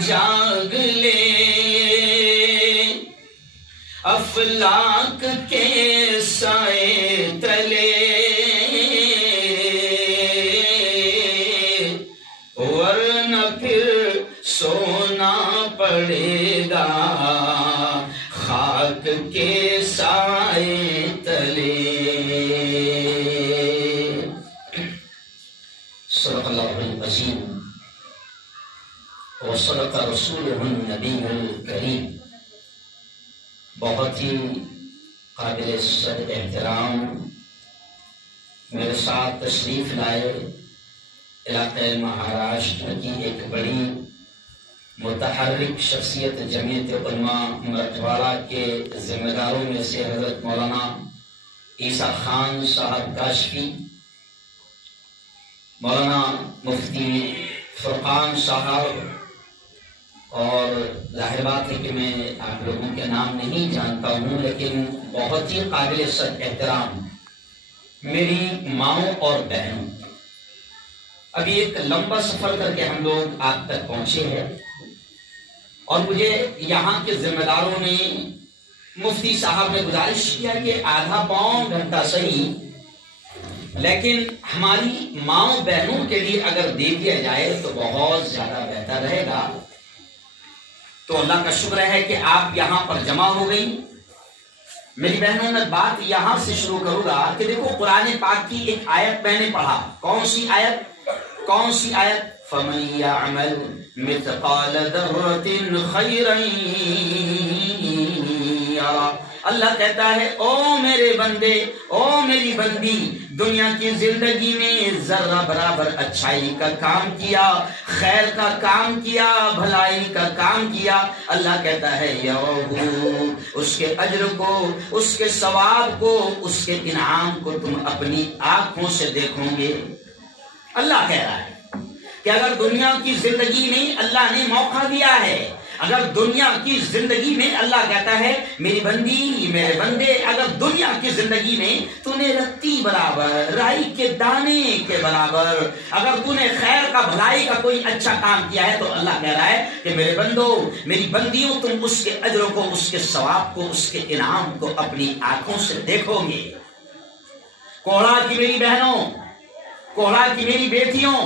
جاگ لے، افلاک کے سائے تلے، ورنہ پھر سونا پڑے گا خاک کے سائے تلے۔ صدق اللہ العظیم وصدق رسولہ النبی الکریم۔ بہت ہی قابل صد احترام میرے ساتھ تشریف لائے علاقہ مہاراشٹر کی ایک بڑی متحرک شخصیت جمعیت علماء مرٹھواڑہ کے ذمہ داروں میں سے حضرت مولانا عیسیٰ خان صاحب کاشفی، مولانا مفتی فرقان صاحب، اور ظاہر بات ہے کہ میں آپ لوگوں کے نام نہیں جانتا ہوں، لیکن بہت ہی قابل صد احترام میری ماؤں اور بہنوں، ابھی ایک لمبا سفر کر کے ہم لوگ آپ تک پہنچے ہیں، اور مجھے یہاں کے ذمہ داروں نے، مفتی صاحب نے گزارش کیا کہ آدھا پون گھنٹہ صحیح، لیکن ہماری ماؤں بہنوں کے لیے اگر دے دیا جائے تو بہت زیادہ بہتر رہے گا۔ تو اللہ کا شکر ہے کہ آپ یہاں پر جمع ہو گئی۔ میری بہنوں میں بات یہاں سے شروع کروں گا کہ دیکھو قرآن پاک کی ایک آیت میں نے پڑھا، کون سی آیت؟ فَمَن يَعْمَلْ مِثْقَالَ ذَرَّةٍ خَيْرًا يَرَهُ۔ اللہ کہتا ہے او میرے بندے، او میری بندی، دنیا کی زندگی میں ذرہ برابر اچھائی کا کام کیا، خیر کا کام کیا، بھلائی کا کام کیا، اللہ کہتا ہے یرہو، اس کے اجر کو، اس کے ثواب کو، اس کے انعام کو تم اپنی آنکھوں سے دیکھو گے۔ اللہ کہہ رہا ہے کہ اگر دنیا کی زندگی میں اللہ نے موقع دیا ہے، اگر دنیا کی زندگی میں اللہ کہتا ہے میری بندی، میرے بندے، اگر دنیا کی زندگی میں تو نے رتی برابر، رائی کے دانے کے برابر اگر تو نے خیر کا، بھلائی کا کوئی اچھا کام کیا ہے، تو اللہ کہہ رہا ہے کہ میرے بندو، میری بندیوں، تم اس کے اجر کو، اس کے ثواب کو، اس کے انعام کو اپنی آنکھوں سے دیکھو گے۔ کوڑا کی میری بہنوں، کوڑا کی میری بیٹیوں،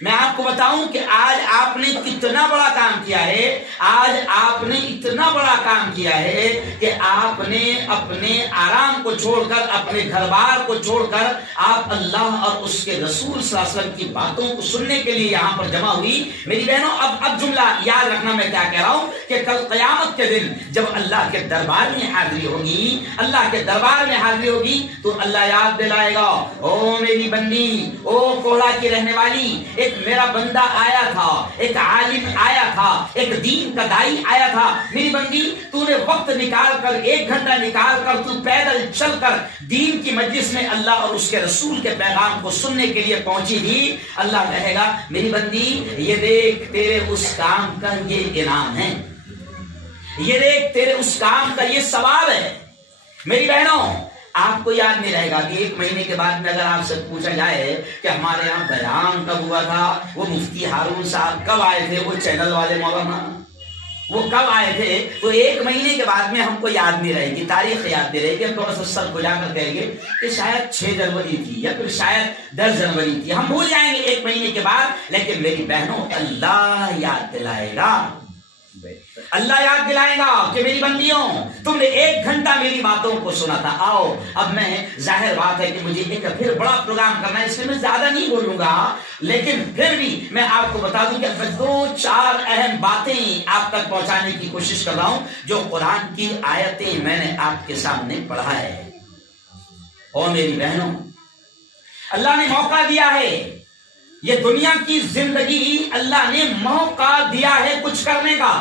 میں آپ کو بتاؤں کہ آج آپ نے کتنا بڑا کام کیا ہے، آج آپ نے اتنا بڑا کام کیا ہے کہ آپ نے اپنے آرام کو چھوڑ کر، اپنے گھر بار کو چھوڑ کر آپ اللہ اور اس کے رسول صلی اللہ علیہ وسلم کی باتوں کو سننے کے لیے یہاں پر جمع ہوئی۔ میری بہنوں اب جملہ یاد رکھنا میں کیا کہہ رہا ہوں کہ کل قیامت کے دن جب اللہ کے دربار میں حاضری ہوگی، اللہ کے دربار میں حاضری ہوگی تو اللہ یاد دلائے گا، او میری بندی، او کوڑا کی رہنے والی، ایک میرا بندہ آیا تھا، ایک عالم آیا تھا، ایک دین کا دائی آیا تھا، میری بندی تو نے وقت نکال کر، ایک گھنٹہ نکال کر تو پیدل چل کر دین کی مجلس میں اللہ اور اس کے رسول کے پیغام کو سننے کے لیے پہنچی تھی۔ اللہ کہے گا میری بندی یہ دیکھ تیرے اس کام کا یہ انعام ہے، یہ دیکھ تیرے اس کام کا یہ ثواب ہے۔ میری بہنوں آپ کو یاد نہیں رہے گا کہ ایک مہینے کے بعد میں اگر آپ سے پوچھا جائے کہ ہمارے یہاں بیان کب ہوا تھا، وہ مفتی ہارون صاحب کب آئے تھے، وہ چینل والے مولانا وہ کب آئے تھے، تو ایک مہینے کے بعد میں ہم کو یاد نہیں رہے گی، تاریخ یاد نہیں رہے گی، ہم تھوڑا سا سر کو جا کر کہیں گے کہ شاید 6 جنوری تھی یا پھر شاید 10 جنوری تھی، ہم بھول جائیں گے ایک مہینے کے بعد۔ لیکن میری بہنوں اللہ یاد دلائے گا، اللہ یاد دلائے گا کہ میری بندیوں تم نے 1 گھنٹہ میری باتوں کو سنا تھا۔ آؤ اب میں، ظاہر بات ہے کہ مجھے ایک پھر بڑا پروگرام کرنا ہے، اس میں زیادہ نہیں بولوں گا، لیکن پھر بھی میں آپ کو بتا دوں کہ 2-4 اہم باتیں آپ تک پہنچانے کی کوشش کر رہا ہوں جو قرآن کی آیتیں میں نے آپ کے سامنے پڑھا ہے۔ اور میری بہنوں اللہ نے موقع دیا ہے، یہ دنیا کی زندگی اللہ نے موقع دیا ہے کچھ کرنے کا۔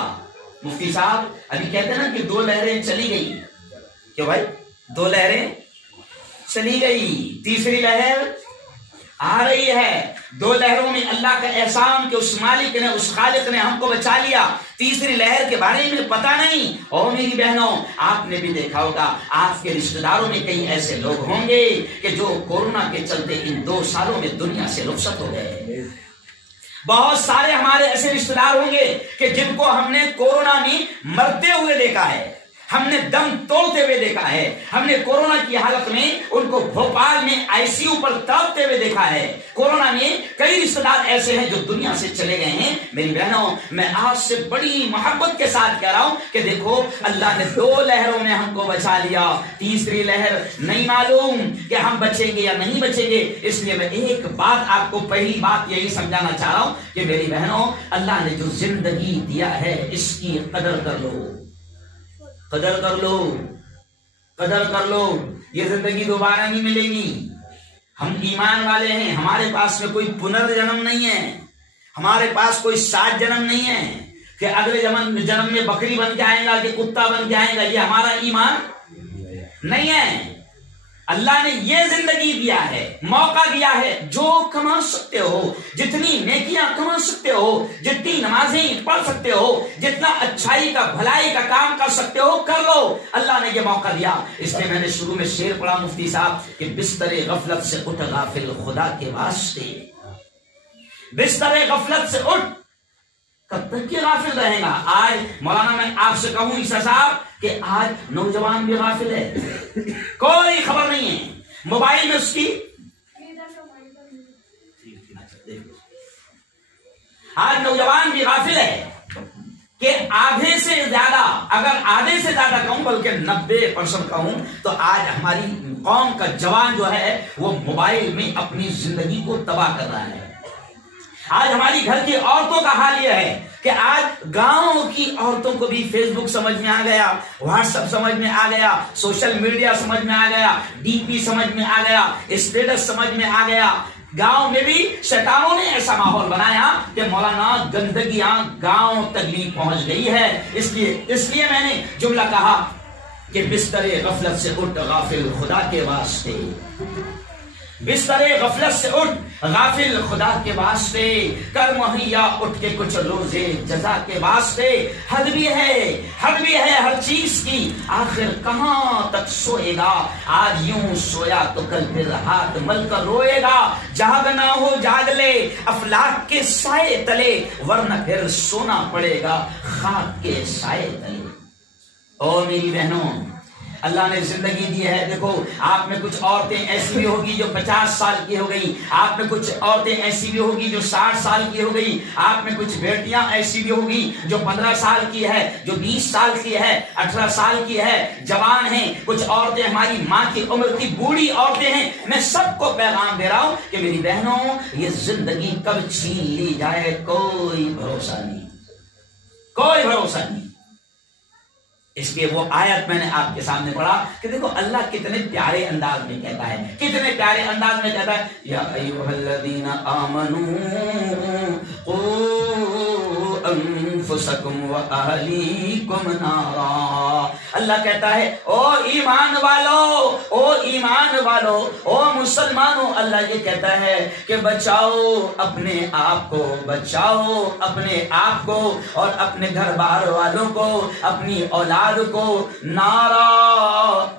مفتی صاحب ابھی کہتے ہیں نا کہ 2 لہریں چلی گئی، کیوں بھائی 2 لہریں چلی گئی، تیسری لہر آ رہی ہے۔ 2 لہروں میں اللہ کا احسان کہ اس مالک نے، اس خالق نے ہم کو بچا لیا، تیسری لہر کے بارے میں پتہ نہیں۔ اور میری بہنوں آپ نے بھی دیکھا ہوگا آپ کے رشتہ داروں میں کئی ایسے لوگ ہوں گے کہ جو کورونا کے چلتے ان 2 سالوں میں دنیا سے رخصت ہو گئے۔ بہت سارے ہمارے ایسے رشتہ دار ہوں گے کہ جن کو ہم نے کورونا میں مرتے ہوئے دیکھا ہے، ہم نے دم توڑتے ہوئے دیکھا ہے، ہم نے کورونا کی حالت میں ان کو بھوپال میں آئی سی یو پر تڑپتے ہوئے دیکھا ہے۔ کورونا میں کئی رشتہ دار ایسے ہیں جو دنیا سے چلے گئے ہیں۔ میری بہنوں، میں آج سے بڑی محبت کے ساتھ کہہ رہا ہوں کہ دیکھو اللہ نے 2 لہروں میں ہم کو بچا لیا، تیسری لہر نہیں معلوم کہ ہم بچیں گے یا نہیں بچیں گے۔ اس لیے میں ایک بات آپ کو، پہلی بات یہی سمجھانا چاہ رہا ہوں کہ میری بہنوں، اللہ نے جو زندگی دیا ہے اس کی قدر کر لو، قدر کر لو، قدر کر لو۔ یہ زندگی دوبارہ نہیں ملے گی۔ ہم ایمان والے ہیں، ہمارے پاس میں کوئی پنرجنم نہیں ہے، ہمارے پاس کوئی 7 جنم نہیں ہے کہ اگلے جنم میں بکری بن کے آئے گا کہ کتا بن کے آئے گا۔ یہ ہمارا ایمان نہیں ہے۔ اللہ نے یہ زندگی دیا ہے، موقع دیا ہے، جو کما سکتے ہو، جتنی نیکیاں کما سکتے ہو، جتنی نمازیں پڑھ سکتے ہو، جتنا اچھائی کا بھلائی کا کام کر سکتے ہو کر لو۔ اللہ نے یہ موقع دیا۔ اس لیے میں نے شروع میں شعر پڑھا مفتی صاحب کہ بستر غفلت سے اٹھ غافل خدا کے واسطے، بستر غفلت سے اٹھ، کب تک یہ غافل رہے گا؟ آج مولانا میں آپ سے کہوں عیسیٰ صاحب کہ آج نوجوان بھی غافل ہے، کوئی خبر نہیں ہے، موبائل میں اس کی آج نوجوان بھی غافل ہے کہ آدھے سے زیادہ، اگر آدھے سے زیادہ کہوں بلکہ 90% کہوں تو آج ہماری قوم کا جوان جو ہے وہ موبائل میں اپنی زندگی کو تباہ کر رہا ہے۔ آج ہماری گھر کی عورتوں کا حال یہ ہے کہ آج گاؤں کی عورتوں کو بھی فیس بک سمجھ میں آ گیا، واٹس ایپ سمجھ میں آ گیا، سوشل میڈیا سمجھ میں آ گیا، ڈی پی سمجھ میں آ گیا، اسٹیٹس سمجھ میں آ گیا۔ گاؤں میں بھی شیطانوں نے ایسا ماحول بنایا کہ مولانا گندگیاں گاؤں تک بھی پہنچ گئی ہے۔ اس لیے میں نے جملہ کہا کہ بستر غفلت سے اٹھ غافل خدا کے واسطے، بستر غفلت سے اٹھ غافل خدا کے واسطے، کر مہیا اٹھ کے کچھ روزے جزا کے واسطے۔ حد بھی ہے ہر چیز کی، آخر کہاں تک سوئے گا؟ آج یوں سویا تو کل پھر ہاتھ مل کر روئے گا۔ جاگنا ہو جاگ لے افلاک کے سائے تلے، ورنہ پھر سونا پڑے گا خاک کے سائے تلے۔ او میری بہنوں، اللہ نے زندگی دی ہے۔ دیکھو آپ میں کچھ عورتیں ایسی بھی ہوگی جو 50 سال کی ہو گئی، آپ میں کچھ عورتیں ایسی بھی ہوگی جو 60 سال کی ہو گئی، آپ میں کچھ بیٹیاں ایسی بھی ہوگی جو 15 سال کی ہے، جو 20 سال کی ہے، 18 سال کی ہے، جوان ہیں۔ کچھ عورتیں ہماری ماں کی عمر کی بوڑھی عورتیں ہیں۔ میں سب کو پیغام دے رہا ہوں کہ میری بہنوں، یہ زندگی کب چھین لی جائے کوئی بھروسہ نہیں، کوئی بھروسہ نہیں۔ اس لیے وہ آیت میں نے آپ کے سامنے پڑھا کہ دیکھو اللہ کتنے پیارے انداز میں کہتا ہے، کتنے پیارے انداز میں کہتا ہے، یا ایھا الذین آمنوا قوا انفسکم واہلیکم نارا۔ اللہ کہتا ہے او ایمان والو، او ایمان والو، او مسلمانوں، اللہ یہ کہتا ہے کہ بچاؤ اپنے آپ کو، بچاؤ اپنے آپ کو اور اپنے گھر بار والوں کو، اپنی اولاد کو نارا،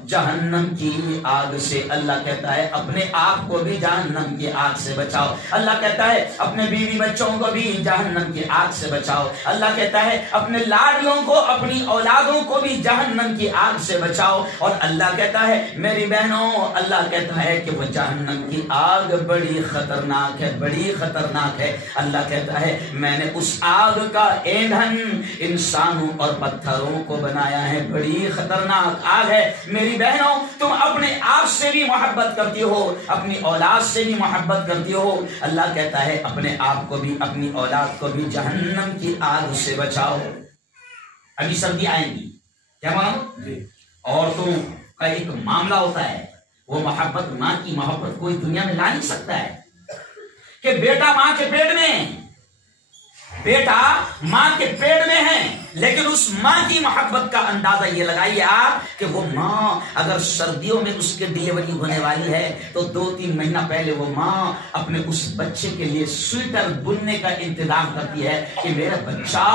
جہنم کی آگ سے۔ اللہ کہتا ہے اپنے آپ کو بھی جہنم کی آگ سے بچاؤ۔ اللہ کہتا ہے اپنے بیوی بچوں کو بھی جہنم کی آگ سے بچاؤ۔ اللہ کہتا ہے اپنے لاڈلوں کو، اپنی اولادوں کو بھی جہنم کی آگ سے بچاؤ۔ اور اللہ کہتا ہے میری بہنوں، اللہ کہتا ہے کہ وہ جہنم کی آگ بڑی خطرناک ہے، بڑی خطرناک ہے۔ اللہ کہتا ہے میں نے اس آگ کا ایندھن انسانوں اور پتھروں کو بنایا ہے، بڑی خطرناک آگ ہے۔ میری بہنوں، تم اپنے آپ سے بھی محبت کرتی ہو، اپنی اولاد سے بھی محبت کرتی ہو۔ اللہ کہتا ہے اپنے آپ کو بھی، اپنی اولاد کو بھی جہنم کی آگ سے بچاؤ۔ ابھی سردی آئیں گی، کیا معلوم؟ عورتوں کا ایک معاملہ ہوتا ہے، وہ محبت، ماں کی محبت کوئی دنیا میں لا نہیں سکتا ہے کہ بیٹا ماں کے پیٹ میں، بیٹا ماں کے پیٹ میں ہے، لیکن اس ماں کی محبت کا اندازہ یہ لگائیے آپ کہ وہ ماں اگر سردیوں میں اس کے ڈلیوری ہونے والی ہے تو 2-3 مہینہ پہلے وہ ماں اپنے اس بچے کے لیے سویٹر بننے کا انتظام کرتی ہے کہ میرا بچہ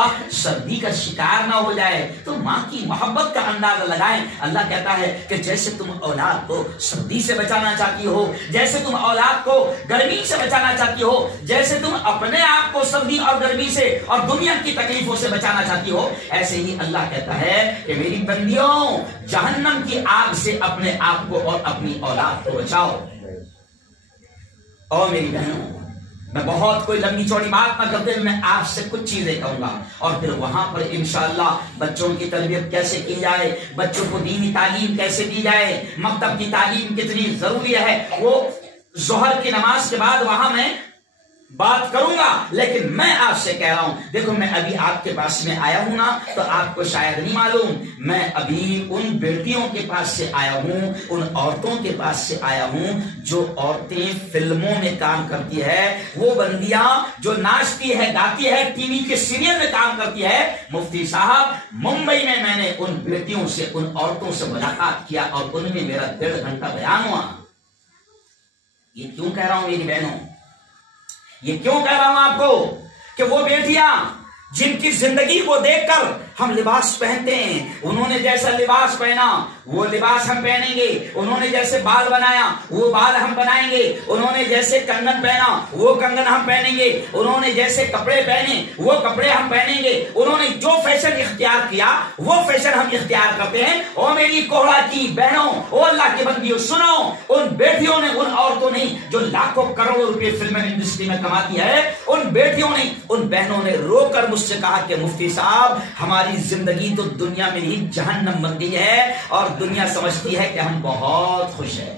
سردی کا شکار نہ ہو جائے. تو ماں کی محبت کا اندازہ لگائیں. اللہ کہتا ہے کہ جیسے تم اولاد کو سردی سے بچانا چاہتی ہو، جیسے تم اولاد کو گرمی سے بچانا چاہتی ہو، جیسے تم اپنے آپ کو سردی اور گرمی سے اور دنیا کی تکلیفوں سے بچانا چاہتی ہو، ایسے ہی اللہ کہتا ہے کہ میری بندیوں جہنم کی آگ سے اپنے آپ کو اور اپنی اولاد کو بچاؤ. اور میری بہنوں، میں بہت کوئی لمبی چوڑی بات نہ کرتے میں آپ سے کچھ چیزیں کہوں گا اور پھر وہاں پر انشاءاللہ بچوں کی تربیت کیسے کی جائے، بچوں کو دینی تعلیم کیسے دی جائے، مکتب کی تعلیم کتنی ضروری ہے، وہ ظہر کی نماز کے بعد وہاں میں بات کروں گا. لیکن میں آپ سے کہہ رہا ہوں، دیکھو میں ابھی آپ کے پاس میں آیا ہوں نا، تو آپ کو شاید نہیں معلوم میں ابھی ان بیٹیوں کے پاس سے آیا ہوں، ان عورتوں کے پاس سے آیا ہوں جو عورتیں فلموں میں کام کرتی ہے، وہ بندیاں جو ناچتی ہے گاتی ہے، ٹی وی کے سیریل میں کام کرتی ہے. مفتی صاحب ممبئی میں نے ان بیٹیوں سے، ان عورتوں سے ملاقات کیا اور ان میں میرا 1.5 گھنٹہ بیان ہوا. یہ کیوں کہہ رہا ہوں میری بہنوں، یہ کیوں کہہ رہا ہوں آپ کو کہ وہ بیٹیاں جن کی زندگی کو دیکھ کر ہم لباس پہنتے ہیں، انہوں نے جیسا لباس پہنا وہ لباس ہم پہنیں گے، انہوں نے جیسے بال بنایا وہ بال ہم بنائیں گے، انہوں نے جیسے کنگن پہنا وہ کنگن ہم پہنیں گے، انہوں نے جیسے کپڑے پہنے وہ کپڑے ہم پہنیں گے، انہوں نے جو فیشن اختیار کیا وہ فیشن ہم اختیار کرتے ہیں. او میری کوڑا کی بہنوں، او اللہ کے بندیوں، سنو، ان بیٹیوں نے، ان عورتوں نے جو لاکھوں کروڑوں روپے فلم انڈسٹری میں کماتی ہے، ان بیٹیوں نے، ان بہنوں نے رو کر مجھ سے کہا کہ مفتی صاحب ہماری زندگی تو دنیا میں ہی جہنم بن گئی ہے اور دنیا سمجھتی ہے کہ ہم بہت خوش ہیں.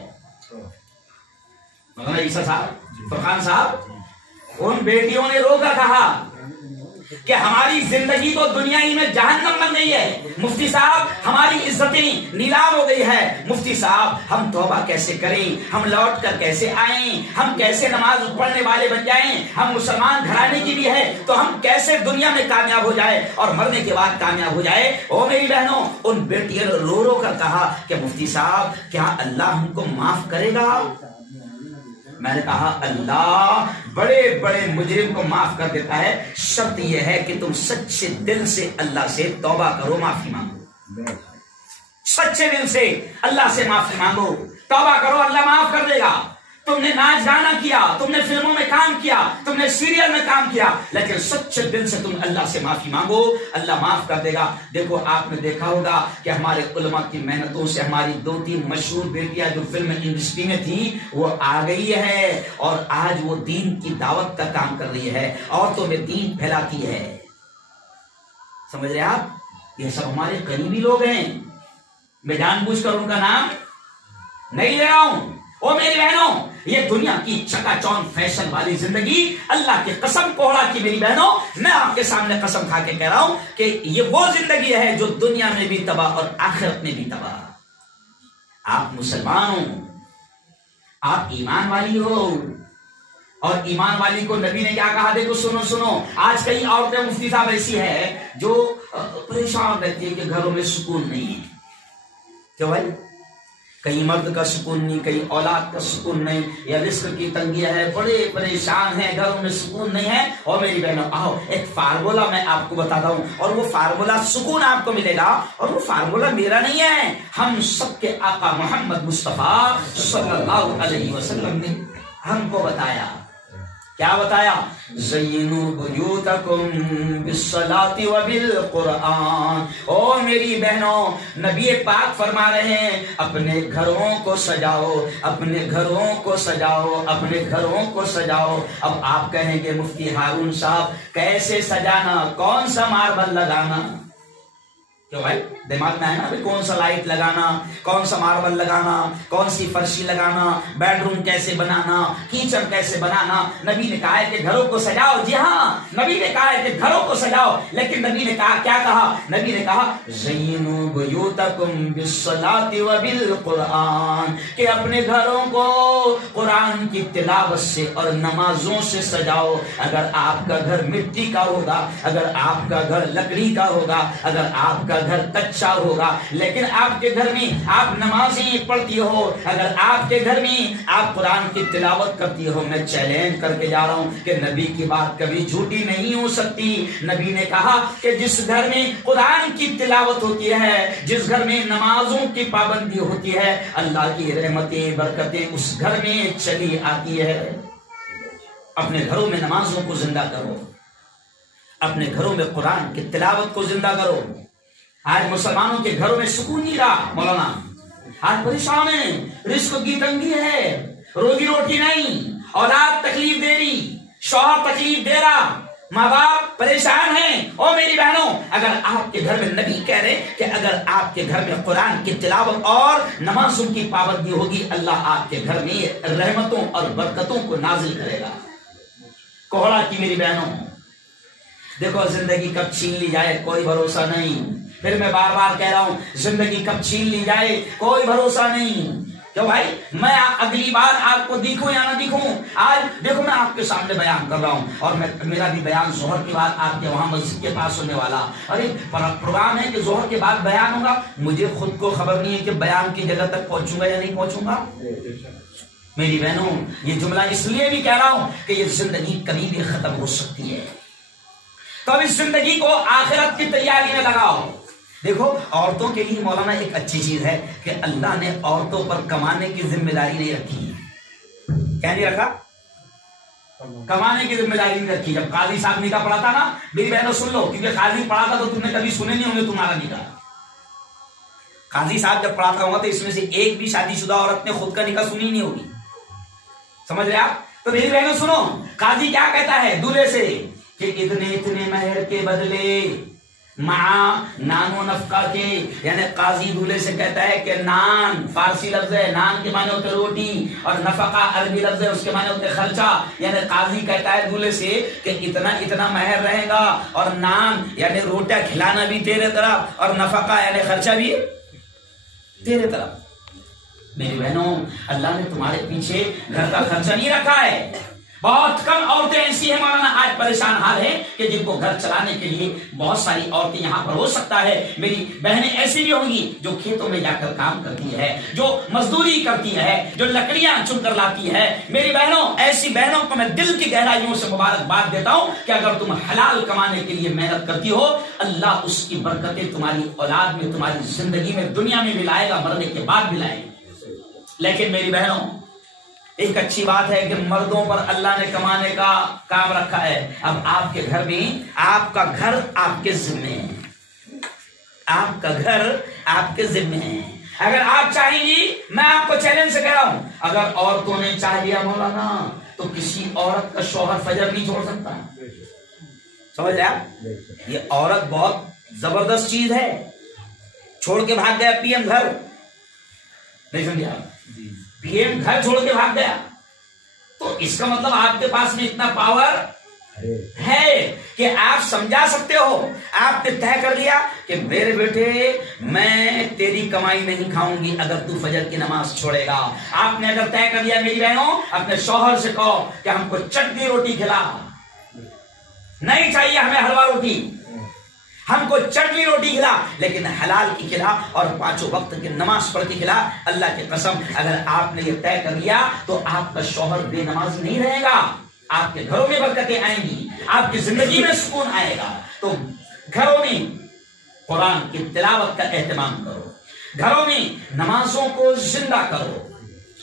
مولانا عیسیٰ صاحب، فرقان صاحب، ان بیٹیوں نے رو کر کہا کہ ہماری زندگی تو دنیا ہی میں جہنم بن گئی ہے. مفتی صاحب ہماری عزتیں نیلام ہو گئی ہے. مفتی صاحب ہم توبہ کیسے کریں، ہم لوٹ کر کیسے آئیں، ہم کیسے نماز پڑھنے والے بن جائیں، ہم مسلمان گھرانے کی بھی ہے تو ہم کیسے دنیا میں کامیاب ہو جائے اور مرنے کے بعد کامیاب ہو جائے. او میری بہنوں، ان بیٹیوں نے رو رو کر کہا کہ مفتی صاحب کیا اللہ ہم کو معاف کرے گا؟ میں نے کہا اللہ بڑے بڑے مجرم کو معاف کر دیتا ہے، شرط یہ ہے کہ تم سچے دل سے اللہ سے توبہ کرو، معافی مانگو. سچے دل سے اللہ سے معافی مانگو، توبہ کرو، اللہ معاف کر دے گا. تم نے ناچ گانا کیا، تم نے فلموں میں کام کیا، تم نے سیریل میں کام کیا، لیکن سچے دل سے تم اللہ سے معافی مانگو، اللہ معاف کر دے گا. دیکھو آپ نے دیکھا ہوگا کہ ہمارے علماء کی محنتوں سے ہماری 2-3 مشہور بیٹیاں جو فلم انڈسٹری میں تھی وہ آ گئی ہے اور آج وہ دین کی دعوت کا کام کر رہی ہے، عورتوں میں دین پھیلاتی ہے. سمجھ رہے آپ؟ یہ سب ہمارے قریبی لوگ ہیں. میں جان بوجھ کر ان کا نام نہیں لے رہا ہوں. او میری بہنوں، یہ دنیا کی چکا چون فیشن والی زندگی، اللہ کی قسم کوڑا کی میری بہنوں، میں آپ کے سامنے قسم کھا کے کہہ رہا ہوں کہ یہ وہ زندگی ہے جو دنیا میں بھی تباہ اور آخرت میں بھی تباہ. آپ مسلمان ہو، آپ ایمان والی ہو، اور ایمان والی کو نبی نے کیا کہا؟ دیکھو سنو سنو، آج کئی عورتیں مفتی صاحب ایسی ہے جو پریشان رہتی ہے کہ گھروں میں سکون نہیں ہے. کیوں بھائی؟ کہیں مرد کا سکون نہیں، کہیں اولاد کا سکون نہیں، یا رزق کی تنگی ہے، بڑے پریشان ہیں، گھروں میں سکون نہیں ہے. اور میری بہنوں آؤ ایک فارمولا میں آپ کو بتاتا ہوں، اور وہ فارمولا سکون آپ کو ملے گا. اور وہ فارمولا میرا نہیں ہے، ہم سب کے آقا محمد مصطفیٰ صلی اللہ علیہ وسلم نے ہم کو بتایا. کیا بتایا؟ زینوا بیوتکم بالصلاۃ وبالقرآن. او میری بہنوں، نبی پاک فرما رہے ہیں اپنے گھروں کو سجاؤ، اپنے گھروں کو سجاؤ، اپنے گھروں کو سجاؤ. اب آپ کہیں گے مفتی ہارون صاحب کیسے سجانا، کون سا ماربل لگانا؟ کہ بھائی دماغ میں ہے نا کون سا لائٹ لگانا، کون سا ماربل لگانا، کون سی فرشی لگانا، بیڈ روم کیسے بنانا، کچن کیسے بنانا۔ نبی نے کہا ہے کہ گھروں کو سجاؤ، جی ہاں نبی نے کہا ہے کہ گھروں کو سجاؤ، لیکن نبی نے کہا کیا کہا؟ نبی نے کہا زینوا بیوتکم بالصلاۃ وبالقرآن، کہ اپنے گھروں کو قرآن کی تلاوت سے اور نمازوں سے سجاؤ۔ اگر آپ کا گھر مٹی کا ہوگا، اگر آپ کا گھر لکڑی کا ہوگا، اگر آپ کا گھر کچا ہوگا، لیکن آپ کے گھر میں آپ نمازیں پڑھتی ہو، اگر آپ کے گھر میں آپ قرآن کی تلاوت کرتی ہو، میں چیلنج کر کے جا رہا ہوں کہ نبی کی بات کبھی جھوٹی نہیں ہو سکتی۔ نبی نے کہا کہ جس گھر میں قرآن کی تلاوت ہوتی ہے، جس گھر میں نمازوں کی پابندی ہوتی ہے، اللہ کی رحمتیں برکتیں اس گھر میں چلی آتی ہے۔ اپنے گھروں میں نمازوں کو زندہ کرو، اپنے گھروں میں قرآن کی تلاوت کو زندہ کرو۔ آج مسلمانوں کے گھروں میں سکون نہیں رہا مولانا، آج پریشان ہیں، رزق کی تنگی ہے، روزی روٹی نہیں، اولاد تکلیف دے رہی، شوہر تکلیف دے رہا، ماں باپ پریشان ہیں۔ او میری بہنوں، اگر آپ کے گھر میں نبی کہہ رہے کہ اگر آپ کے گھر میں قرآن کی تلاوت اور نمازوں کی پابندی ہوگی، اللہ آپ کے گھر میں رحمتوں اور برکتوں کو نازل کرے گا۔ کوہڑا کی میری بہنوں، دیکھو زندگی کب چھین لی جائے کوئی بھروسہ نہیں۔ پھر میں بار بار کہہ رہا ہوں، زندگی کب چھین لی جائے کوئی بھروسہ نہیں۔ کیوں بھائی، میں اگلی بار آپ کو دیکھوں یا نہ دیکھوں، آج دیکھو میں آپ کے سامنے بیان کر رہا ہوں، اور میرا بھی بیان ظہر کے بعد آپ کے وہاں مسجد کے پاس ہونے والا۔ ارے پروگرام ہے کہ ظہر کے بعد بیان ہوگا، مجھے خود کو خبر نہیں ہے کہ بیان کی جگہ تک پہنچوں گا یا نہیں پہنچوں گا۔ میری بہنوں، یہ جملہ اس لیے بھی کہہ رہا ہوں کہ یہ زندگی کبھی بھی ختم ہو سکتی ہے، تو اب اس زندگی کو آخرت کی تیاری میں لگاؤ۔ دیکھو عورتوں کے لیے مولانا ایک اچھی چیز ہے کہ اللہ نے عورتوں پر کمانے کی ذمہ داری نہیں رکھی۔ کیا نہیں رکھا؟ کمانے کی ذمہ داری نہیں رکھی۔ جب قاضی صاحب نکاح پڑھا تھا نا، میری بہنوں سن لو، کیونکہ قاضی پڑھا تھا تو تم نے کبھی سنے نہیں ہوں گے تمہارا نکاح۔ قاضی صاحب جب پڑھاتا ہوگا تو اس میں سے ایک بھی شادی شدہ عورت نے خود کا نکاح سنی نہیں ہوگی، سمجھ رہے آپ؟ تو میری بہنوں سنو، قاضی کیا کہتا ہے دولہے سے کہ اتنے اتنے مہر کے بدلے مع نان و نفقہ کے، یعنی قاضی دولہے سے کہتا ہے کہ نان فارسی لفظ ہے، نان کے معنی ہوتے روٹی، اور نفقہ عربی لفظ ہے، اس کے معنی ہوتے خرچہ۔ یعنی قاضی کہتا ہے دولہے سے کہ اتنا اتنا مہر رہے گا، اور نان یعنی روٹیاں کھلانا بھی تیرے طرف، اور نفقہ یعنی خرچہ بھی تیرے طرف۔ میری بہنوں، اللہ نے تمہارے پیچھے گھر کا خرچہ نہیں رکھا ہے۔ بہت کم عورتیں ایسی ہیں مولانا آج پریشان حال ہے کہ جن کو گھر چلانے کے لیے بہت ساری عورتیں یہاں پر ہو سکتا ہے میری بہنیں ایسی بھی ہوں گی جو کھیتوں میں جا کر کام کرتی ہے، جو مزدوری کرتی ہے، جو لکڑیاں چن کر لاتی ہے۔ میری بہنوں، ایسی بہنوں کو میں دل کی گہرائیوں سے مبارکباد دیتا ہوں کہ اگر تم حلال کمانے کے لیے محنت کرتی ہو، اللہ اس کی برکتیں تمہاری اولاد میں، تمہاری زندگی میں، دنیا میں بھی لائے گا، مرنے کے بعد بھی لائے گا۔ لیکن میری بہنوں، ایک اچھی بات ہے کہ مردوں پر اللہ نے کمانے کا کام رکھا ہے۔ اب آپ کے گھر میں، آپ کا گھر آپ کے ذمہ ہے، آپ کا گھر آپ کے ذمہ ہے۔ اگر آپ چاہیں گی، میں آپ کو چیلنج سے کہہ رہا ہوں، اگر عورتوں نے چاہ لیا مولانا تو کسی عورت کا شوہر فجر نہیں چھوڑ سکتا۔ سمجھ رہے آپ؟ یہ عورت بہت زبردست چیز ہے۔ چھوڑ کے بھاگ گیا پی ایم گھر، نہیں سمجھے آپ؟ پی ایم گھر چھوڑ کے بھاگ گیا تو اس کا مطلب آپ کے پاس میں اتنا پاور ہے کہ آپ سمجھا سکتے ہو۔ آپ نے طے کر لیا کہ میرے بیٹے میں تیری کمائی نہیں کھاؤں گی اگر تو فجر کی نماز چھوڑے گا۔ آپ نے اگر طے کر لیا میری بہنوں، اپنے شوہر سے کہو کہ ہم کو چٹنی روٹی کھلا، نہیں چاہیے ہمیں حلوا روٹی، ہم کو چٹنی روٹی کھلا لیکن حلال کی کھلا، اور 5 وقت کی نماز پڑھ کے کھلا۔ اللہ کی قسم اگر آپ نے یہ طے کر لیا تو آپ کا شوہر بے نماز نہیں رہے گا، آپ کے گھروں میں برکتیں آئیں گی، آپ کی زندگی میں سکون آئے گا۔ تو گھروں میں قرآن کی تلاوت کا اہتمام کرو، گھروں میں نمازوں کو زندہ کرو۔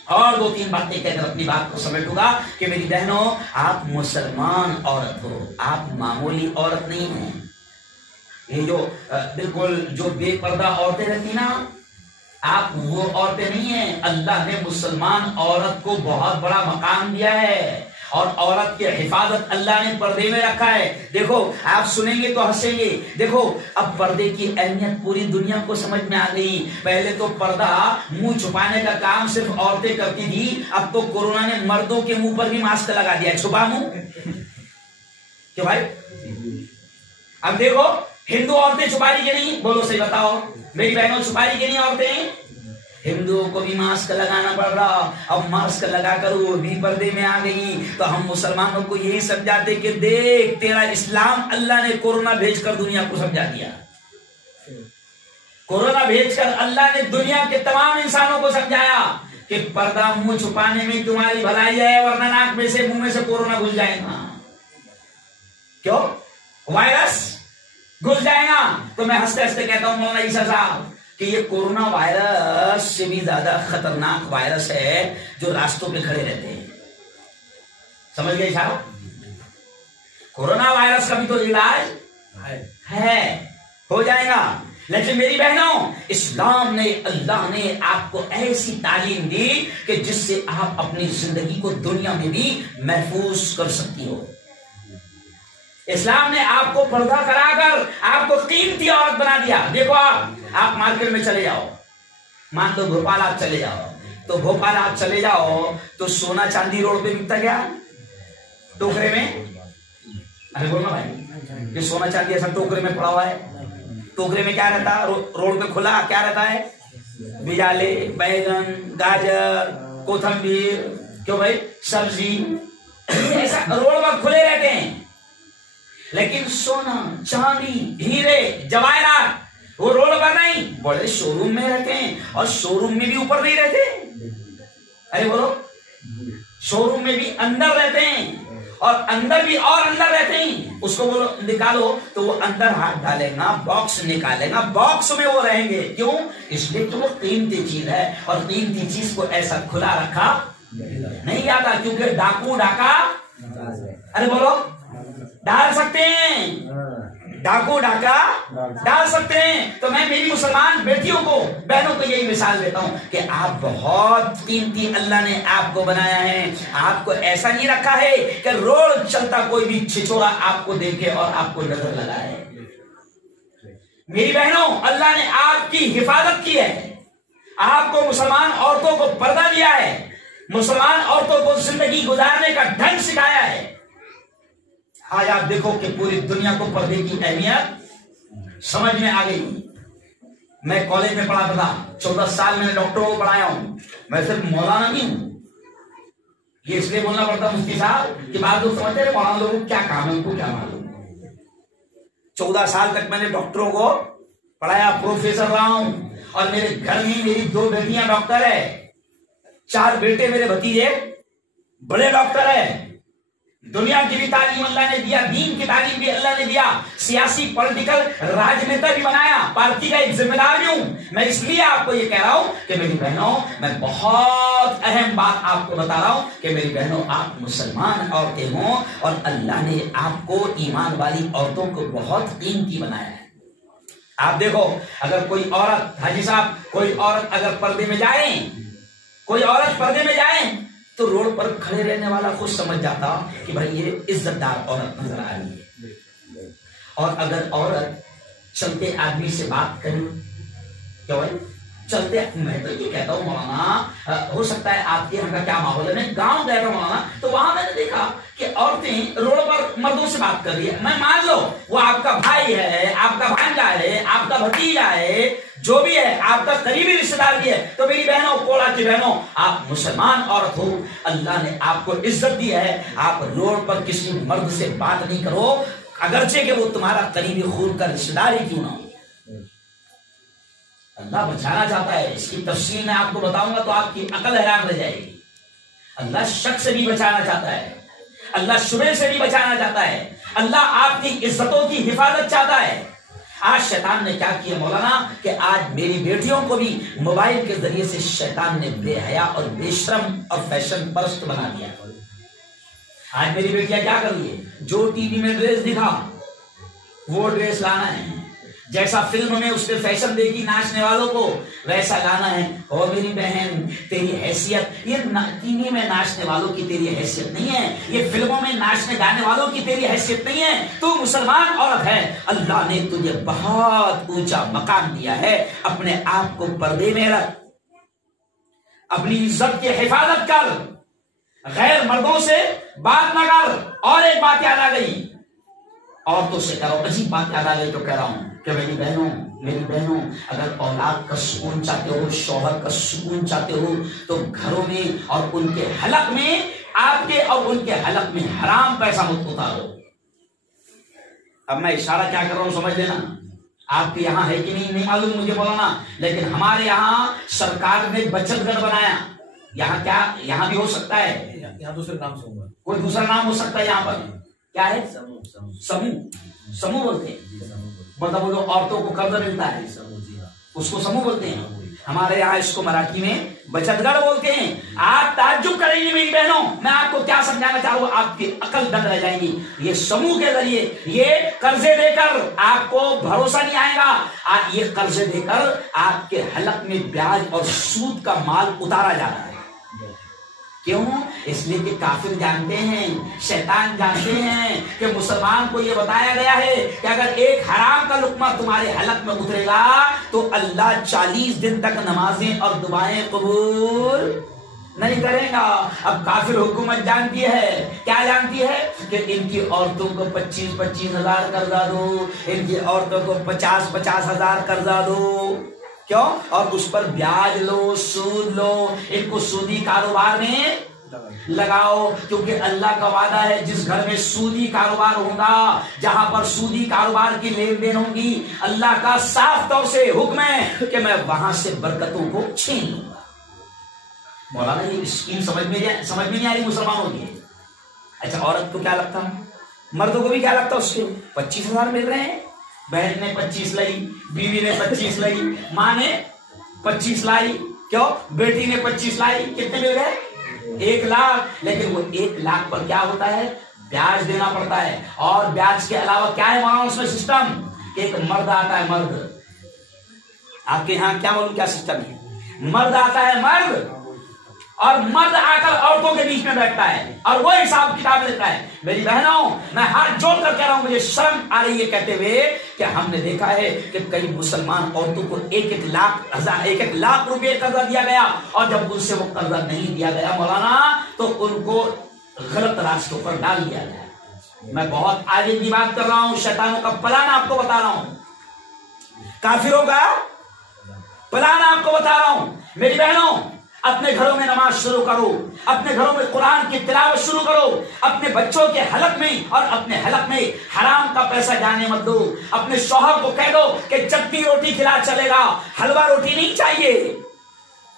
اور 2-3 باتیں کہہ کر اپنی بات کو سمیٹوں گا کہ میری بہنوں، آپ مسلمان عورت ہو، آپ معمولی عورت نہیں ہیں۔ یہ جو بالکل جو بے پردہ عورتیں رہتی نا، آپ وہ عورتیں نہیں ہیں۔ اللہ نے مسلمان عورت کو بہت بڑا مقام دیا ہے، اور عورت کی حفاظت اللہ نے پردے میں رکھا ہے. دیکھو آپ سنیں گے تو ہنسیں گے. دیکھو اب پردے کی اہمیت پوری دنیا کو سمجھ میں آ گئی. پہلے تو پردہ منہ چھپانے کا کام صرف عورتیں کرتی تھی, اب تو کورونا نے مردوں کے منہ پر بھی ماسک لگا دیا, چھپا منہ. کیوں بھائی؟ اب دیکھو ہندو عورتیں چھپا رہی کہ نہیں؟ بولو صحیح بتاؤ میری بہنوں, چھپا رہی کہ نہیں عورتیں؟ ہندوؤں کو بھی ماسک لگانا پڑ رہا. اب ماسک لگا کر وہ بھی پردے میں آ گئی. تو ہم مسلمانوں کو یہی سمجھاتے کہ دیکھ تیرا اسلام اللہ نے کورونا بھیج کر دنیا کو سمجھا دیا. کورونا بھیج کر اللہ نے دنیا کے تمام انسانوں کو سمجھایا کہ پردہ منہ چھپانے میں تمہاری بھلائی ہے, ورنہ ناک میں سے منہ میں سے کورونا گھس جائے گا. کیوں؟ وائرس گھس جائے گا. تو میں ہنستے ہنستے کہتا ہوں مولانا عیسیٰ صاحب کہ یہ کورونا وائرس سے بھی زیادہ خطرناک وائرس ہے جو راستوں پہ کھڑے رہتے ہیں. سمجھ گئے صاحب؟ کورونا وائرس کا بھی تو علاج ہے, ہو جائے گا. لیکن میری بہنوں, اسلام نے, اللہ نے آپ کو ایسی تعلیم دی کہ جس سے آپ اپنی زندگی کو دنیا میں بھی محفوظ کر سکتی ہو. اسلام نے آپ کو پردہ کرا کر آپ کو قیمتی عورت بنا دیا. دیکھو آپ مارکیٹ میں چلے جاؤ, مان لو بھوپال آپ چلے جاؤ, تو بھوپال آپ چلے جاؤ تو سونا چاندی روڈ پہ بکتا کیا؟ ٹوکرے میں. ارے بولنا بھائی, یہ سونا چاندی ایسا ٹوکرے میں پڑا ہوا ہے. ٹوکرے میں کیا رہتا ہے؟ روڈ پہ کھلا کیا رہتا ہے؟ بیالے, بیگن, گاجر, کوتھمبیر, کیوں بھائی, سبزی, ایسا روڈ پر کھلے رہتے ہیں. لیکن سونا چاندی ہیرے جواہرات وہ روڈ پر نہیں, بڑے شو روم میں رہتے ہیں. اور شو روم میں بھی اوپر نہیں رہتے. ارے بولو, شو روم میں بھی اندر رہتے ہیں, اور اندر بھی اور اندر رہتے ہیں. اس کو بولو نکالو تو وہ اندر ہاتھ ڈالے گا, باکس نکالے گا, باکس میں وہ رہیں گے. کیوں؟ اس لیے کہ وہ قیمتی چیز ہے, اور قیمتی چیز کو ایسا کھلا رکھا نہیں جاتا, کیونکہ ڈاکو ڈاکا, ارے بولو, ڈال سکتے ہیں. ڈاکو ڈاکا ڈال سکتے ہیں. تو میں میری مسلمان بیٹیوں کو, بہنوں کو یہی مثال دیتا ہوں کہ آپ بہت قیمتی اللہ نے آپ کو بنایا ہے. آپ کو ایسا نہیں رکھا ہے کہ روڈ چلتا کوئی بھی چھچورا آپ کو دیکھے اور آپ کو نظر لگائے. میری بہنوں, اللہ نے آپ کی حفاظت کی ہے. آپ کو مسلمان عورتوں کو پردہ دیا ہے, مسلمان عورتوں کو زندگی گزارنے کا ڈھنگ سکھایا ہے. آج آپ دیکھو کہ پوری دنیا کو پردے کی اہمیت سمجھ میں آ گئی. میں کالج میں پڑھاتا تھا, 14 سال میں نے ڈاکٹروں کو پڑھایا ہوں. میں صرف مولانا نہیں ہوں, یہ اس لیے بولنا پڑتا مفتی صاحب کہ بعض لوگ سمجھتے ہیں مولانا لوگوں کو کیا کام ہے, ان کو کیا معلوم. 14 سال تک میں نے ڈاکٹروں کو پڑھایا, پروفیسر رہا ہوں. اور میرے گھر میں میری 2 بیٹیاں ڈاکٹر ہے, 4 بیٹے میرے بھتیجے بڑے ڈاکٹر ہے. دنیا کی بھی تعلیم اللہ نے دیا, دین کی تعلیم بھی اللہ نے دیا, سیاسی پولیٹیکل راجنیتا بھی بنایا, پارٹی کا ایک ذمہ دار بھی ہوں. میں اس لیے آپ کو یہ کہہ رہا ہوں کہ میری بہنوں, میں بہت اہم بات آپ کو بتا رہا ہوں کہ میری بہنوں, آپ مسلمان عورتیں ہوں اور اللہ نے آپ کو ایمان والی عورتوں کو بہت قیمتی بنایا ہے. آپ دیکھو, اگر کوئی عورت, حاجی صاحب, کوئی عورت اگر پردے میں جائے, کوئی عورت پردے میں جائے تو روڈ پر کھڑے رہنے والا خود سمجھ جاتا کہ بھائی یہ عزت دار عورت نظر آ رہی ہے. اور اگر عورت چلتے آدمی سے بات کرے, کیا بھائی چلتے, میں تو یہ کہتا ہوں مولانا, ہو سکتا ہے آپ کے یہاں کا کیا ماحول ہے, میں گاؤں گیا تھا مولانا, تو وہاں میں نے دیکھا کہ عورتیں روڈ پر مردوں سے بات کر رہی ہے. میں مان لو وہ آپ کا بھائی ہے, آپ کا بھانجا ہے, آپ کا بھتیجا ہے, جو بھی ہے, آپ کا قریبی رشتہ دار بھی ہے. تو میری بہنوں, کوڑا کی بہنوں, آپ مسلمان عورت ہو, اللہ نے آپ کو عزت دی ہے. آپ روڈ پر کسی مرد سے بات نہیں کرو, اگرچہ کہ وہ تمہارا قریبی خون کا رشتہ دار ہی کیوں نہ ہو. اللہ بچانا چاہتا ہے. اس کی تفصیل میں آپ کو بتاؤں گا تو آپ کی عقل حیران رہ جائے گی. اللہ شک سے بھی بچانا چاہتا ہے, اللہ شبہ سے بھی بچانا چاہتا ہے, اللہ آپ کی عزتوں کی حفاظت چاہتا ہے. آج شیطان نے کیا کیا مولانا, کہ آج میری بیٹیوں کو بھی موبائل کے ذریعے سے شیطان نے بے حیا اور بے شرم اور فیشن پرست بنا دیا. آج میری بیٹیاں کیا کر رہی ہے, جو ٹی وی میں ڈریس دکھا وہ ڈریس لانا ہے, جیسا فلم میں اس نے فیشن دیکھی ناچنے والوں کو ویسا گانا ہے. او میری بہن تیری حیثیت یہ ٹی وی میں ناچنے والوں کی تیری حیثیت نہیں ہے, یہ فلموں میں ناچنے گانے والوں کی تیری حیثیت نہیں ہے. تو مسلمان عورت ہے, اللہ نے تجھے بہت اونچا مقام دیا ہے. اپنے آپ کو پردے میں رکھ, اپنی عزت کی حفاظت کر, غیر مردوں سے بات نہ کر. اور ایک بات یاد آ گئی, عورتوں سے کرو, عجیب بات یاد آ گئی تو کہہ رہا ہوں کہ میری بہنوں اگر اولاد کا سکون چاہتے ہو, شوہر کا سکون چاہتے ہو, تو گھروں میں اور ان کے حلق میں, آپ کے اور ان کے حلق میں حرام پیسہ مت اتارو. اب میں اشارہ کیا کر رہا ہوں سمجھ لینا. آپ کے یہاں ہے کہ نہیں معلوم مجھے بولانا, لیکن ہمارے یہاں سرکار نے بچت گھر بنایا. یہاں کیا, یہاں بھی ہو سکتا ہے, یہاں دوسرے نام سے ہوگا, کوئی دوسرا نام ہو سکتا ہے. یہاں پر کیا ہے, سمو بولتے ہیں. مطلب وہ جو عورتوں کو قرضہ ملتا ہے اس کو سمو بولتے ہیں. ہمارے یہاں اس کو مراٹھی میں بچت گھر بولتے ہیں. آپ تعجب کریں گے میری بہنوں, میں آپ کو کیا سمجھانا چاہوں گا, آپ کی عقل دنگ رہ جائیں گی. یہ سمو کے ذریعے یہ قرضے دے کر آپ کو بھروسہ نہیں آئے گا, یہ قرضے دے کر آپ کے حلق میں بیاج اور سود کا مال اتارا جا رہا ہے. کیوں؟ اس لیے کہ کافر جانتے ہیں, شیطان جانتے ہیں کہ مسلمان کو یہ بتایا گیا ہے کہ اگر ایک حرام کا لقمہ تمہارے حلق میں اترے گا تو اللہ 40 دن تک نمازیں اور دعائیں قبول نہیں کرے گا. اب کافر حکومت جانتی ہے, کیا جانتی ہے, کہ ان کی عورتوں کو 25 ہزار قرضہ دو, ان کی عورتوں کو 50 ہزار قرضہ دو. کیوں؟ اور اس پر بیاج لو, سود لو, ان کو سودی کاروبار میں لگاؤ. کیونکہ اللہ کا وعدہ ہے جس گھر میں سودی کاروبار ہوگا, جہاں پر سودی کاروبار کی لین دین ہوگی, اللہ کا صاف طور سے حکم ہے کہ میں وہاں سے برکتوں کو چھین لوں گا. مولانا یہ اسکیم سمجھ میں نہیں آ رہی مسلمانوں کی. اچھا عورت کو کیا لگتا, مردوں کو بھی کیا لگتا, اس کے 25 ہزار مل رہے ہیں, بہن نے 25 لائی, بیوی نے 25 لائی, ماں نے 25 لائی, کیوں بیٹی نے 25 لائی, کتنے مل گئے, 1 لاکھ. لیکن وہ 1 لاکھ پر کیا ہوتا ہے, بیاج دینا پڑتا ہے. اور بیاج کے علاوہ کیا ہے وہاں اس میں سسٹم, کہ ایک مرد آتا ہے, مرد, آپ کے یہاں کیا معلوم کیا سسٹم ہے, مرد آتا ہے, مرد, اور مرد آ کر عورتوں کے بیچ میں بیٹھتا ہے اور وہ حساب کتاب لیتا ہے. میری بہنوں میں ہاتھ جوڑ کر کہہ رہا ہوں, مجھے شرم آ رہی ہے کہتے ہوئے کہ ہم نے دیکھا ہے کہ کئی مسلمان عورتوں کو 1 لاکھ روپے قرضہ دیا گیا, اور جب ان سے وہ قرضہ نہیں دیا گیا مولانا تو ان کو غلط راستوں پر ڈال دیا گیا. میں بہت آگے کی بات کر رہا ہوں, شیطانوں کا پلان آپ کو بتا رہا ہوں, کافروں کا پلان آپ کو بتا رہا ہوں. میری بہنوں اپنے گھروں میں نماز شروع کرو, اپنے گھروں میں قرآن کی تلاوت شروع کرو, اپنے بچوں کے حلق میں اور اپنے حلق میں حرام کا پیسہ جانے مت دو. اپنے شوہر کو کہہ دو کہ چٹنی روٹی کھلا چلے گا, حلوہ روٹی نہیں چاہیے,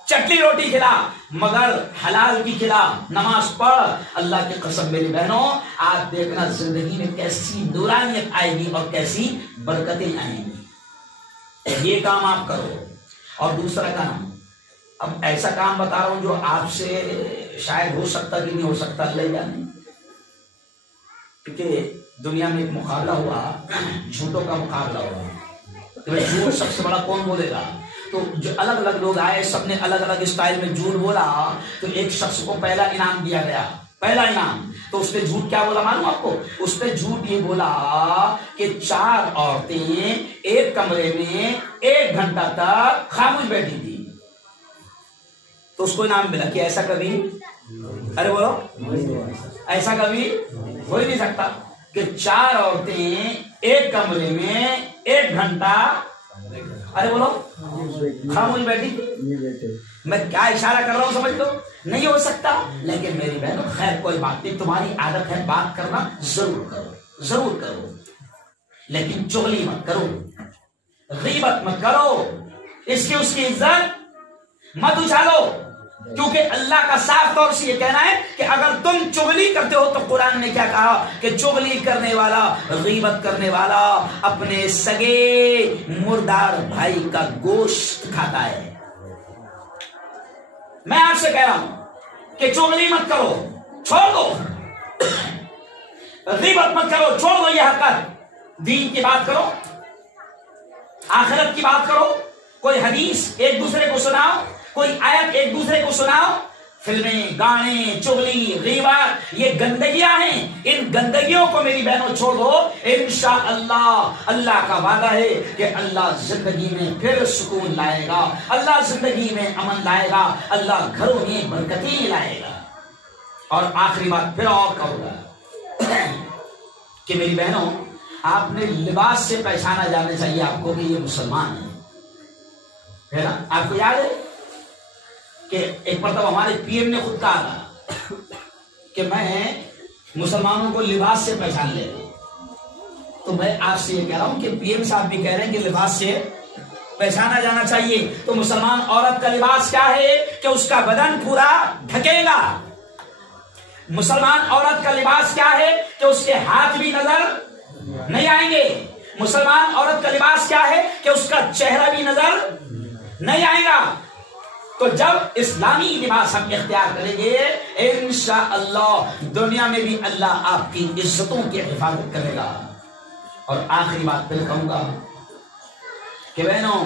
چٹنی روٹی کھلا مگر حلال کی کھلا, نماز پڑھ. اللہ کی قسم میری بہنوں آپ دیکھنا زندگی میں کیسی نورانیت آئے گی اور کیسی برکتیں آئیں گی. یہ کام آپ کرو. اور دوسرا کام, اب ایسا کام بتا رہا ہوں جو آپ سے شاید ہو سکتا کہ نہیں ہو سکتا, اللہ جانے, کیونکہ دنیا میں ایک مقابلہ ہوا, جھوٹوں کا مقابلہ ہوا, تو جھوٹ سب سے بڑا کون بولے گا. تو جو الگ الگ لوگ آئے, سب نے الگ الگ اسٹائل میں جھوٹ بولا, تو ایک شخص کو پہلا انعام دیا گیا, پہلا انعام. تو اس نے جھوٹ کیا بولا معلوم آپ کو, اس نے جھوٹ یہ بولا کہ 4 عورتیں ایک کمرے میں 1 گھنٹہ تک خاموش بیٹھی تھی. تو اس کو انعام ملا کہ ایسا کبھی, ارے بولو, ایسا کبھی ہو ہی نہیں سکتا کہ 4 عورتیں ایک کمرے میں 1 گھنٹہ, ارے بولو, خاموش بیٹھی. میں کیا اشارہ کر رہا ہوں سمجھ لو, نہیں ہو سکتا. لیکن میری بہنوں خیر کوئی بات نہیں, تمہاری عادت ہے بات کرنا, ضرور کرو, ضرور کرو, لیکن چغلی مت کرو, غیبت مت کرو, اس کی عزت مت اچھالو. کیونکہ اللہ کا صاف طور سے یہ کہنا ہے کہ اگر تم چغلی کرتے ہو تو قرآن نے کیا کہا کہ چغلی کرنے والا, غیبت کرنے والا اپنے سگے مردار بھائی کا گوشت کھاتا ہے. میں آپ سے کہہ رہا ہوں کہ چغلی مت کرو, چھوڑ دو, غیبت مت کرو, چھوڑ دو یہ حرکت, دین کی بات کرو. آخرت کی بات کرو، کوئی حدیث ایک دوسرے کو سناؤ، کوئی آیت ایک دوسرے کو سناؤ۔ فلمیں، گانے، چغلی، غیبت، یہ گندگیاں ہیں، ان گندگیوں کو میری بہنوں چھوڑ دو، انشاءاللہ اللہ کا وعدہ ہے کہ اللہ زندگی میں پھر سکون لائے گا، اللہ زندگی میں امن لائے گا، اللہ گھروں میں برکتیں لائے گا۔ اور آخری بات پھر اور کہوں گا کہ میری بہنوں، آپ نے لباس سے پہچانا جانا چاہیے آپ کو کہ یہ مسلمان ہے نا۔ آپ کو یاد ہے کہ ایک مرتبہ ہمارے پی ایم نے خود کہا کہ میں مسلمانوں کو لباس سے پہچان لے رہا ہوں، تو میں آپ سے یہ کہہ رہا ہوں کہ پی ایم صاحب بھی کہہ رہے ہیں کہ لباس سے پہچانا جانا چاہیے۔ تو مسلمان عورت کا لباس کیا ہے کہ اس کا بدن پورا ڈھکے گا۔ مسلمان عورت کا لباس کیا ہے کہ اس کے ہاتھ بھی نظر نہیں آئیں گے۔ مسلمان عورت کا لباس کیا ہے کہ اس کا چہرہ بھی نظر نہیں آئے گا۔ تو جب اسلامی لباس ہم اختیار کریں گے انشاءاللہ دنیا میں بھی اللہ آپ کی عزتوں کی حفاظت کرے گا۔ اور آخری بات پھر کہوں گا کہ بہنوں،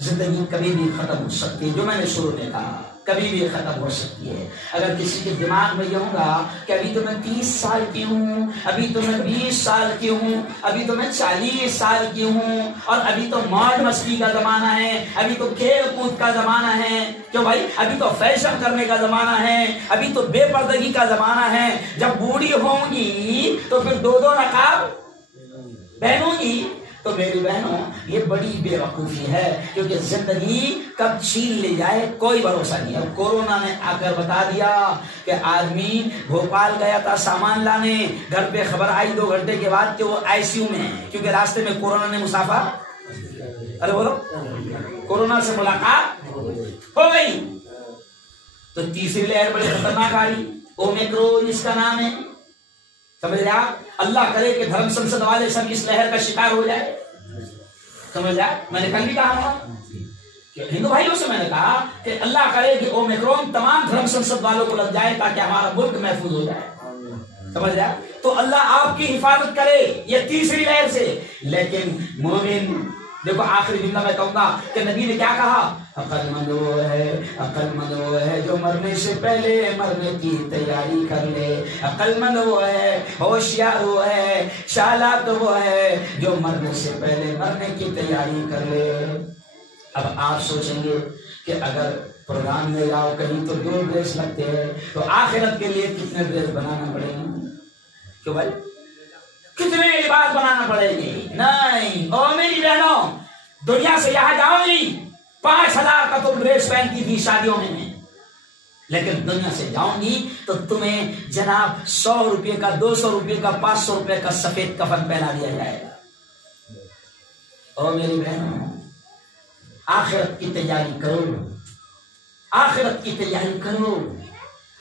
زندگی کبھی بھی ختم ہو سکتی ہے، جو میں نے شروع میں کہا کبھی بھی ختم ہو سکتی ہے۔ اگر کسی کے دماغ میں یہ ہوگا کہ ابھی تو میں 30 سال کی ہوں، ابھی تو میں 20 سال کی ہوں، ابھی تو میں 40 سال کی ہوں، اور ابھی تو موج مستی کا زمانہ ہے، ابھی تو کھیل کود کا زمانہ ہے، کیوں بھائی ابھی تو فیشن کرنے کا زمانہ ہے، ابھی تو بے پردگی کا زمانہ ہے، جب بوڑھی ہوں گی تو پھر دو نقاب پہنوں گی۔ تو میری بہنوں، یہ بڑی بے وقوفی ہے، کیونکہ زندگی کب چھین لے جائے کوئی بھروسہ نہیں۔ اب کورونا نے آ کر بتا دیا کہ آدمی بھوپال گیا تھا سامان لانے، گھر پہ خبر آئی 2 گھنٹے کے بعد کہ وہ آئی سی یو میں ہے، کیونکہ راستے میں کورونا نے مسافر کورونا سے ملاقات ہو گئی۔ تو تیسری لہر بڑی خطرناک آئی، اومیکرون اس کا نام ہے، سمجھ رہے آپ؟ اللہ کرے کہ دھرم سنسد والے سب اس لہر کا شکار ہو جائے، سمجھ رہے آپ؟ میں نے کل بھی کہا کہ ہندو بھائیوں سے میں نے کہا کہ اللہ کرے کہ اومیکرون تمام دھرم سنسد والوں کو لگ جائے تاکہ ہمارا ملک محفوظ ہو جائے، سمجھ رہے آپ؟ تو اللہ آپ کی حفاظت کرے یہ تیسری لہر سے۔ لیکن مومن دیکھو، آخری جملہ میں کہوں گا کہ نبی نے کیا کہا، عقل مند وہ ہے جو مرنے سے پہلے مرنے کی تیاری کر لے، عقل مند وہ ہے، ہوشیار وہ ہے، چالاک وہ ہے جو مرنے سے پہلے مرنے کی تیاری کر لے۔ اب آپ سوچیں گے کہ اگر پروگرام میں جاؤ کہیں تو 2 ڈریس لگتے ہیں، تو آخرت کے لیے کتنے ڈریس بنانا پڑے گا؟ کیوں بھائی کتنے لباس بنانا پڑے گی؟ نہیں، او میری بہنوں، دنیا سے یہاں جاؤ گی 5000 کا تم ڈریس پہنتی تھی شادیوں میں، لیکن دنیا سے جاؤں گی تو تمہیں جناب 100 روپے کا، 200 روپے کا، 500 روپے کا سفید کفن پہنا دیا جائے گا۔ او میری بہنوں، آخرت کی تیاری کرو، آخرت کی تیاری کرو۔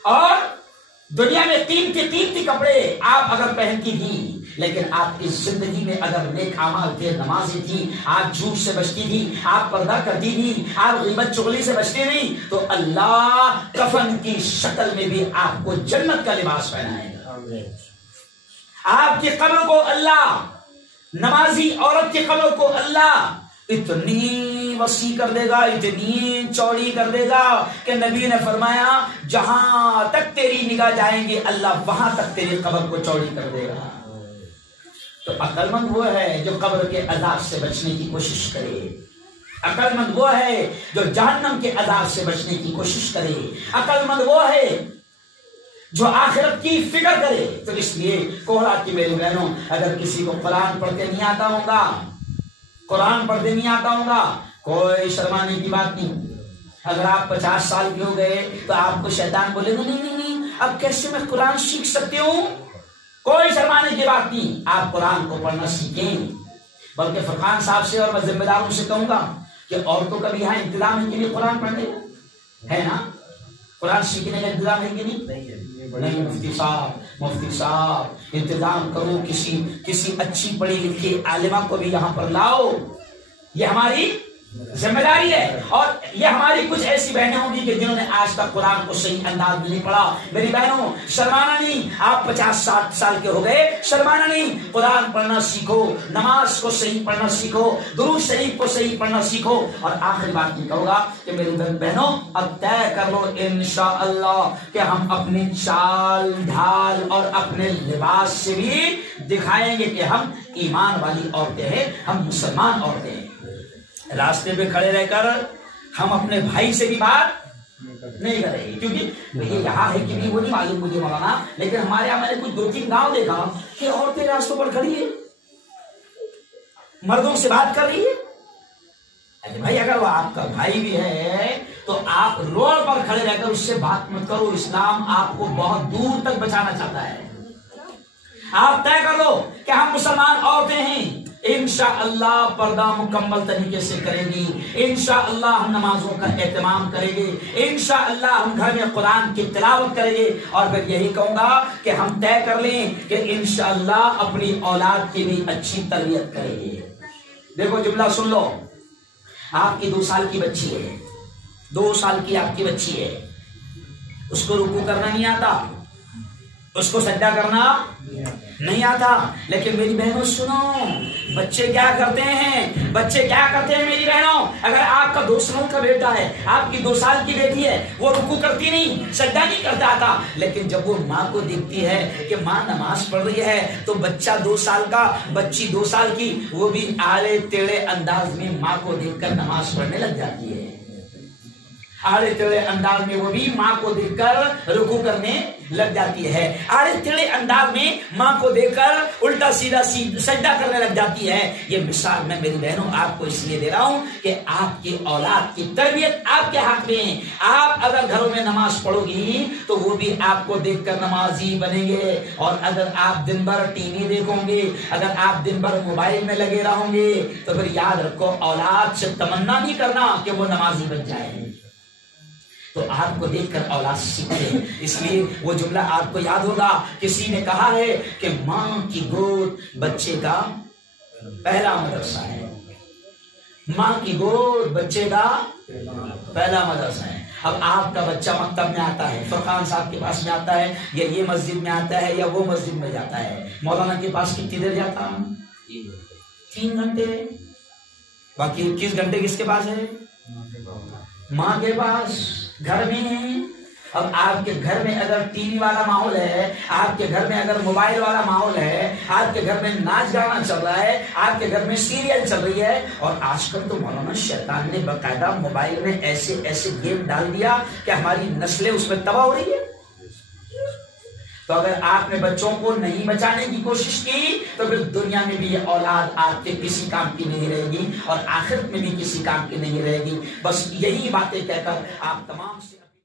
اور دنیا میں قیمتی کپڑے آپ اگر پہنتی تھی، لیکن آپ کی زندگی میں اگر نیک اعمال تھے، نمازیں تھی، آپ جھوٹ سے بچتی تھی، آپ پردہ کرتی تھی، آپ غیبت چغلی سے بچتی نہیں، تو اللہ کفن کی شکل میں بھی آپ کو جنت کا لباس پہنائے گا۔ آپ کی قبر کو اللہ، نمازی عورت کی قبر کو اللہ اتنی وسیع کر دے گا، اتنی چوڑی کر دے گا کہ نبی نے فرمایا جہاں تک تیری نگاہ جائیں گے اللہ وہاں تک تیری قبر کو چوڑی کر دے گا۔ تو عقل مند وہ ہے جو قبر کے عذاب سے بچنے کی کوشش کرے، عقل مند وہ ہے جو جہنم کے عذاب سے بچنے کی کوشش کرے، عقل مند وہ ہے جو آخرت کی فکر کرے۔ تو اس لیے کوڑا کی میری بہنوں، اگر کسی کو قرآن پڑھتے نہیں آتا ہوگا، قرآن پڑھتے نہیں آتا ہوگا، کوئی شرمانے کی بات نہیں۔ اگر آپ 50 سال کے ہو گئے تو آپ کو شیطان بولے گا نہیں، اب کیسے میں قرآن سیکھ سکتی ہوں؟ کوئی شرمانے کی بات نہیں، آپ قرآن کو پڑھنا سیکھیں۔ بلکہ فرقان صاحب سے اور میں ذمہ داروں سے کہوں گا کہ عورتوں کا بھی یہاں انتظام ہے کہ نہیں قرآن پڑھنے کا؟ ہے نا؟ قرآن سیکھنے کا انتظام ہے کہ نہیں؟ مفتی صاحب انتظام کرو، کسی اچھی پڑھی لکھی عالمہ کو بھی یہاں پر لاؤ۔ یہ ہماری ذمہ داری ہے. اور یہ ہماری کچھ ایسی بہنیں ہوں گی کہ جنہوں نے آج تک قرآن کو صحیح انداز میں نہیں پڑھا. میری بہنوں شرمانا نہیں, آپ 50-60 سال کے ہو گئے, شرمانا نہیں, قرآن پڑھنا سیکھو, نماز کو صحیح پڑھنا سیکھو, درود شریف کو صحیح پڑھنا سیکھو. اور آخری بات یہ کہوں گا کہ میری بہنوں اب طے کر لو انشاءاللہ کہ ہم اپنی چال ڈھال اور اپنے لباس سے بھی دکھائیں گے کہ ہم ایمان والی عورتیں ہیں, ہم مسلمان عورتیں ہیں. راستے پہ کھڑے رہ کر ہم اپنے بھائی سے بھی بات نہیں کریں گے, کیونکہ یہ یہاں ہے کہ نہیں وہ نہیں معلوم مجھے مولانا, لیکن ہمارے یہاں میں نے کچھ 2-3 گاؤں دیکھا کہ عورتیں راستوں پر کھڑی ہے, مردوں سے بات کر رہی ہے. ارے بھائی اگر وہ آپ کا بھائی بھی ہے تو آپ روڈ پر کھڑے رہ کر اس سے بات مت کرو. اسلام آپ کو بہت دور تک بچانا چاہتا ہے. آپ طے کر لو کہ ہم مسلمان عورتیں ہیں, انشاءاللہ پردہ مکمل طریقے سے کریں گی, انشاءاللہ ہم نمازوں کا اہتمام کریں گے, انشاءاللہ ہم گھر میں قرآن کی تلاوت کریں گے. اور پھر یہی کہوں گا کہ ہم طے کر لیں کہ انشاءاللہ اپنی اولاد کی بھی اچھی تربیت کریں گے. دیکھو جملہ سن لو, آپ کی 2 سال کی بچی ہے, 2 سال کی آپ کی بچی ہے, اس کو رکوع کرنا نہیں آتا, اس کو سجدہ کرنا نہیں آتا, لیکن میری بہنوں سنو, بچے کیا کرتے ہیں, بچے کیا کرتے ہیں میری بہنوں. اگر آپ کا 2 سال کا بیٹا ہے, آپ کی 2 سال کی بیٹی ہے, وہ رکوع کرتی نہیں, سجدہ نہیں کرتا آتا, لیکن جب وہ ماں کو دیکھتی ہے کہ ماں نماز پڑھ رہی ہے تو بچہ 2 سال کا, بچی 2 سال کی, وہ بھی آڑے ٹیڑے انداز میں ماں کو دیکھ کر نماز پڑھنے لگ جاتی ہے. آڑے ٹیڑے انداز میں وہ بھی ماں کو دیکھ کر رکوع کرنے لگ جاتی ہے. آڑے ٹیڑے انداز میں ماں کو دیکھ کر الٹا سیدھا سجدہ کرنے لگ جاتی ہے. یہ مثال میں میری بہنوں آپ کو اس لیے دے رہا ہوں کہ آپ کی اولاد کی تربیت آپ کے ہاتھ میں ہے. آپ اگر گھروں میں نماز پڑھو گی تو وہ بھی آپ کو دیکھ کر نمازی بنیں گے. اور اگر آپ دن بھر ٹی وی دیکھو گے, اگر آپ دن بھر موبائل میں لگے رہو گے, تو پھر یاد رکھو اولاد سے تمنا نہیں کرنا کہ وہ نمازی بن جائے. تو آپ کو دیکھ کر اولاد سیکھے. اس لیے وہ جملہ آپ کو یاد ہوگا, کسی نے کہا ہے کہ ماں کی گود بچے کا پہلا مدرسہ ہے, ماں کی گود بچے کا پہلا مدرسہ ہے. اب آپ کا بچہ مکتب میں آتا ہے, فرقان صاحب کے پاس میں آتا ہے, یا یہ مسجد میں آتا ہے, یا وہ مسجد میں جاتا ہے, مولانا کے پاس کتنی دیر جاتا, 3 گھنٹے, باقی 21 گھنٹے کس کے پاس ہے, ماں کے پاس, گھر میں ہے. اب آپ کے گھر میں اگر ٹی وی والا ماحول ہے, آپ کے گھر میں اگر موبائل والا ماحول ہے, آپ کے گھر میں ناچ گانا چل رہا ہے, آپ کے گھر میں سیریل چل رہی ہے, اور آج کل تو مولانا شیطان نے باقاعدہ موبائل میں ایسے ایسے گیم ڈال دیا کہ ہماری نسلیں اس میں تباہ ہو رہی ہے. تو اگر آپ نے بچوں کو نہیں بچانے کی کوشش کی تو پھر دنیا میں بھی یہ اولاد آپ کے کسی کام کی نہیں رہے گی, اور آخرت میں بھی کسی کام کی نہیں رہے گی. بس یہی باتیں کہہ کر آپ تمام سے